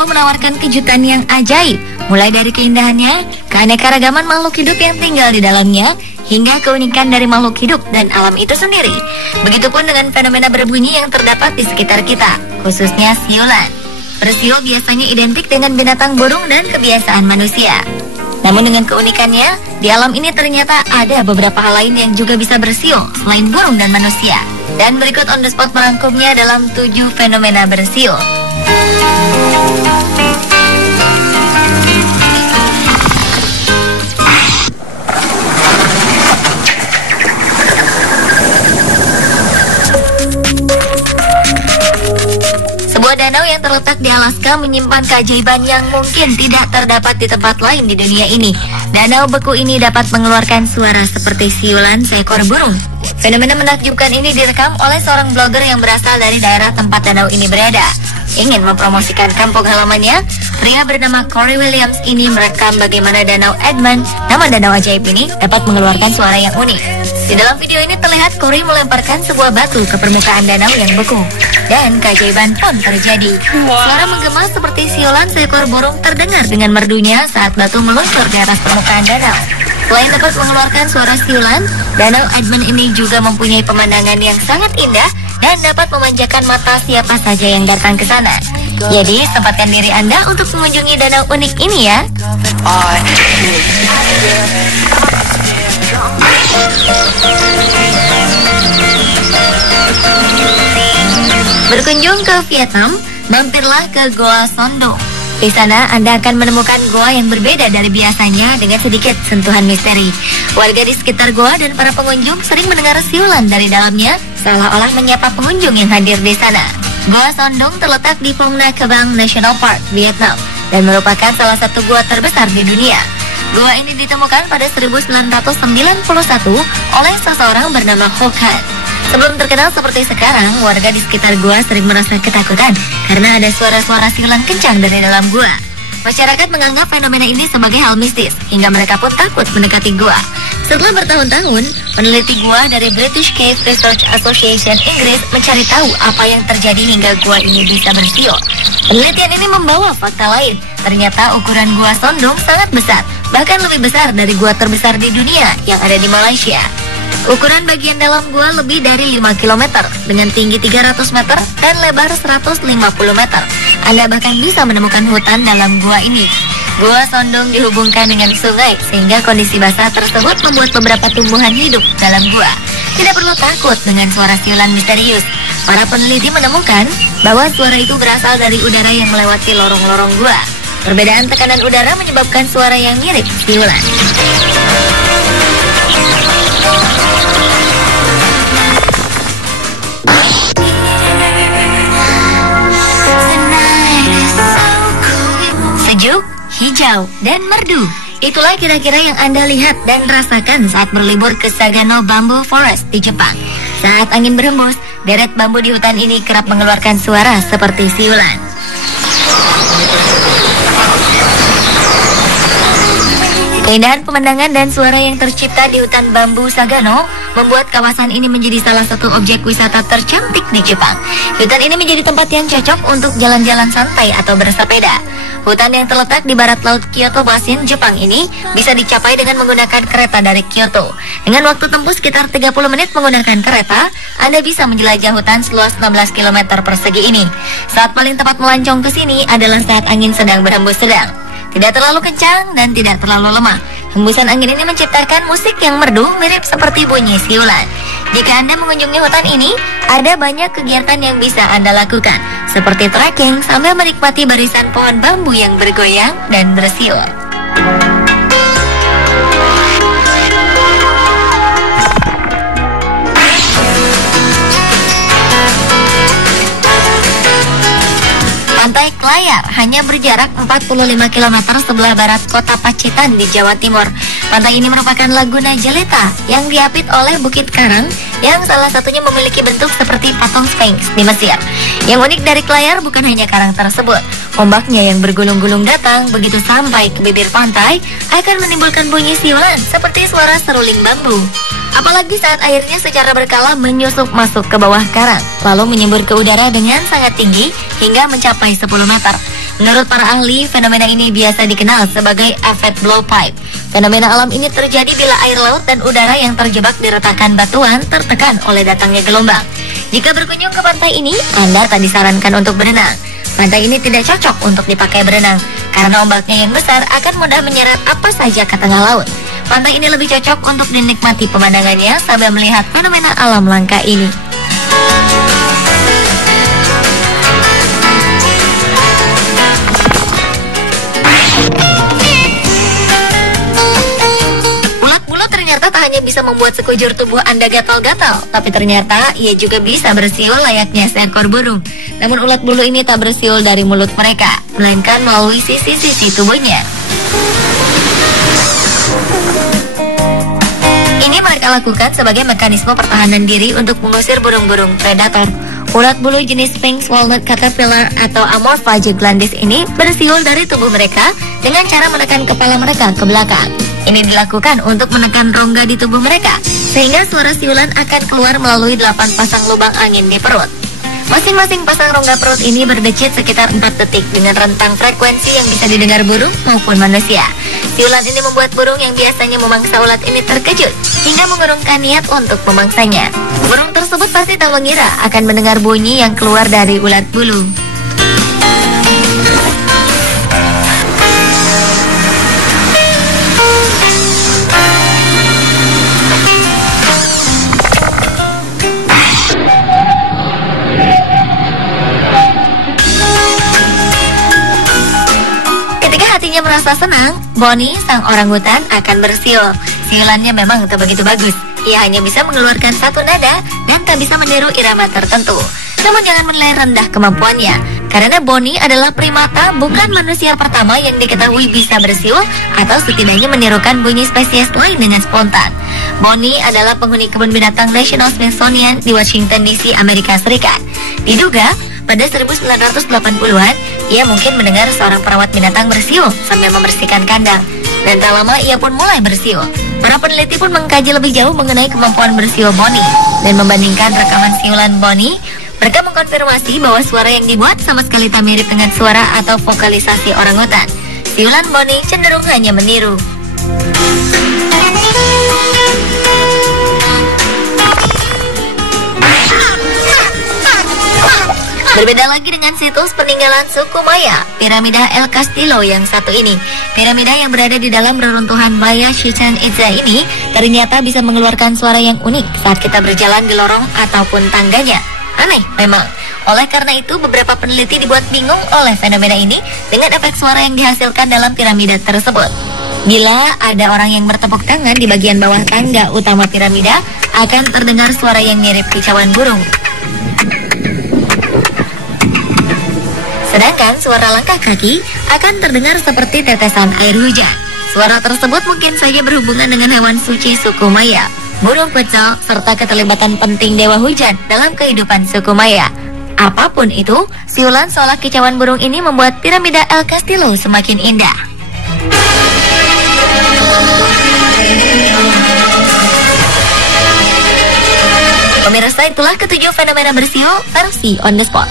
selalu menawarkan kejutan yang ajaib, mulai dari keindahannya, keanekaragaman makhluk hidup yang tinggal di dalamnya, hingga keunikan dari makhluk hidup dan alam itu sendiri. Begitupun dengan fenomena berbunyi yang terdapat di sekitar kita, khususnya siulan. Bersiul biasanya identik dengan binatang burung dan kebiasaan manusia. Namun dengan keunikannya, di alam ini ternyata ada beberapa hal lain yang juga bisa bersiul selain burung dan manusia. Dan berikut on the spot merangkumnya dalam 7 fenomena bersiul. Sebuah danau yang terletak di Alaska menyimpan keajaiban yang mungkin tidak terdapat di tempat lain di dunia ini. Danau beku ini dapat mengeluarkan suara seperti siulan seekor burung. Fenomena menakjubkan ini direkam oleh seorang blogger yang berasal dari daerah tempat danau ini berada. Ingin mempromosikan kampung halamannya, pria bernama Corey Williams ini merekam bagaimana Danau Edmund, nama danau ajaib ini, dapat mengeluarkan suara yang unik. Di dalam video ini terlihat Corey melemparkan sebuah batu ke permukaan danau yang beku. Dan keajaiban pun terjadi. Suara menggema seperti siulan seekor burung terdengar dengan merdunya saat batu meluncur di atas permukaan danau. Selain dapat mengeluarkan suara siulan, Danau Edmund ini juga mempunyai pemandangan yang sangat indah dan dapat memanjakan mata siapa saja yang datang ke sana. Jadi, sempatkan diri Anda untuk mengunjungi danau unik ini ya. Berkunjung ke Vietnam, mampirlah ke Goa Son Doong. Di sana Anda akan menemukan goa yang berbeda dari biasanya dengan sedikit sentuhan misteri. Warga di sekitar goa dan para pengunjung sering mendengar siulan dari dalamnya, seolah-olah menyapa pengunjung yang hadir di sana. Goa Son Doong terletak di Phong Nha Kebang National Park, Vietnam, dan merupakan salah satu goa terbesar di dunia. Goa ini ditemukan pada 1991 oleh seseorang bernama Ho Khan. Sebelum terkenal seperti sekarang, warga di sekitar gua sering merasa ketakutan karena ada suara-suara siulan kencang dari dalam gua. Masyarakat menganggap fenomena ini sebagai hal mistis, hingga mereka pun takut mendekati gua. Setelah bertahun-tahun, peneliti gua dari British Cave Research Association Inggris mencari tahu apa yang terjadi hingga gua ini bisa bersiul. Penelitian ini membawa fakta lain. Ternyata ukuran gua Son Doong sangat besar, bahkan lebih besar dari gua terbesar di dunia yang ada di Malaysia. Ukuran bagian dalam gua lebih dari 5 km dengan tinggi 300 meter dan lebar 150 meter. Anda bahkan bisa menemukan hutan dalam gua ini. Gua Son Doong dihubungkan dengan sungai sehingga kondisi basah tersebut membuat beberapa tumbuhan hidup dalam gua. Tidak perlu takut dengan suara siulan misterius. Para peneliti menemukan bahwa suara itu berasal dari udara yang melewati lorong-lorong gua. Perbedaan tekanan udara menyebabkan suara yang mirip siulan. Sejuk, hijau, dan merdu. Itulah kira-kira yang Anda lihat dan rasakan saat berlibur ke Sagano Bamboo Forest di Jepang. Saat angin berhembus, deret bambu di hutan ini kerap mengeluarkan suara seperti siulan. Keindahan pemandangan dan suara yang tercipta di hutan bambu Sagano membuat kawasan ini menjadi salah satu objek wisata tercantik di Jepang. Hutan ini menjadi tempat yang cocok untuk jalan-jalan santai atau bersepeda. Hutan yang terletak di barat laut Kyoto Basin, Jepang ini bisa dicapai dengan menggunakan kereta dari Kyoto. Dengan waktu tempuh sekitar 30 menit menggunakan kereta, Anda bisa menjelajah hutan seluas 16 km persegi ini. Saat paling tepat melancong ke sini adalah saat angin sedang berhembus sedang. Tidak terlalu kencang dan tidak terlalu lemah. Hembusan angin ini menciptakan musik yang merdu mirip seperti bunyi siulan. Jika Anda mengunjungi hutan ini, ada banyak kegiatan yang bisa Anda lakukan, seperti trekking sambil menikmati barisan pohon bambu yang bergoyang dan bersiul. Pantai Klayar hanya berjarak 45 km sebelah barat kota Pacitan di Jawa Timur. Pantai ini merupakan Laguna Jeleta yang diapit oleh Bukit Karang yang salah satunya memiliki bentuk seperti patung Sphinx di Mesir. Yang unik dari Klayar bukan hanya karang tersebut. Ombaknya yang bergulung-gulung datang begitu sampai ke bibir pantai akan menimbulkan bunyi siulan seperti suara seruling bambu. Apalagi saat airnya secara berkala menyusup masuk ke bawah karang, lalu menyembur ke udara dengan sangat tinggi hingga mencapai 10 meter. Menurut para ahli, fenomena ini biasa dikenal sebagai efek blowpipe. Fenomena alam ini terjadi bila air laut dan udara yang terjebak di retakan batuan tertekan oleh datangnya gelombang. Jika berkunjung ke pantai ini, Anda tak disarankan untuk berenang. Pantai ini tidak cocok untuk dipakai berenang, karena ombaknya yang besar akan mudah menyeret apa saja ke tengah laut. Pantai ini lebih cocok untuk dinikmati pemandangannya sambil melihat fenomena alam langka ini. Tak hanya bisa membuat sekujur tubuh Anda gatal-gatal, tapi ternyata ia juga bisa bersiul layaknya seekor burung. Namun ulat bulu ini tak bersiul dari mulut mereka, melainkan melalui sisi-sisi tubuhnya. Ini mereka lakukan sebagai mekanisme pertahanan diri untuk mengusir burung-burung predator. Ulat bulu jenis Sphinx Walnut Caterpillar atau Amorpha juglandis ini bersiul dari tubuh mereka dengan cara menekan kepala mereka ke belakang. Ini dilakukan untuk menekan rongga di tubuh mereka, sehingga suara siulan akan keluar melalui 8 pasang lubang angin di perut. Masing-masing pasang rongga perut ini berdecit sekitar 4 detik dengan rentang frekuensi yang bisa didengar burung maupun manusia. Siulan ini membuat burung yang biasanya memangsa ulat ini terkejut, hingga mengurungkan niat untuk memangsanya. Burung tersebut pasti tak mengira akan mendengar bunyi yang keluar dari ulat bulu. Hatinya merasa senang, Bonnie, sang orangutan, akan bersiul. Siulannya memang tak begitu bagus. Ia hanya bisa mengeluarkan satu nada dan tak bisa meniru irama tertentu. Namun jangan menilai rendah kemampuannya, karena Bonnie adalah primata, bukan manusia pertama yang diketahui bisa bersiul atau setidaknya menirukan bunyi spesies lain dengan spontan. Bonnie adalah penghuni kebun binatang National Smithsonian di Washington DC, Amerika Serikat. Diduga pada 1980-an, ia mungkin mendengar seorang perawat binatang bersiul sambil membersihkan kandang. Dan tak lama ia pun mulai bersiul. Para peneliti pun mengkaji lebih jauh mengenai kemampuan bersiul Bonnie. Dan membandingkan rekaman siulan Bonnie, mereka mengkonfirmasi bahwa suara yang dibuat sama sekali tak mirip dengan suara atau vokalisasi orangutan. Siulan Bonnie cenderung hanya meniru. Berbeda lagi dengan situs peninggalan suku Maya, piramida El Castillo yang satu ini. Piramida yang berada di dalam reruntuhan Maya Chichén Itzá ini ternyata bisa mengeluarkan suara yang unik saat kita berjalan di lorong ataupun tangganya. Aneh memang. Oleh karena itu, beberapa peneliti dibuat bingung oleh fenomena ini dengan efek suara yang dihasilkan dalam piramida tersebut. Bila ada orang yang bertepuk tangan di bagian bawah tangga utama piramida, akan terdengar suara yang mirip kicauan burung. Sedangkan suara langkah kaki akan terdengar seperti tetesan air hujan. Suara tersebut mungkin saja berhubungan dengan hewan suci suku Maya, burung kecil, serta keterlibatan penting dewa hujan dalam kehidupan suku Maya. Apapun itu, siulan seolah kicauan burung ini membuat piramida El Castillo semakin indah. Pemirsa, itulah ketujuh fenomena bersiul versi on the spot.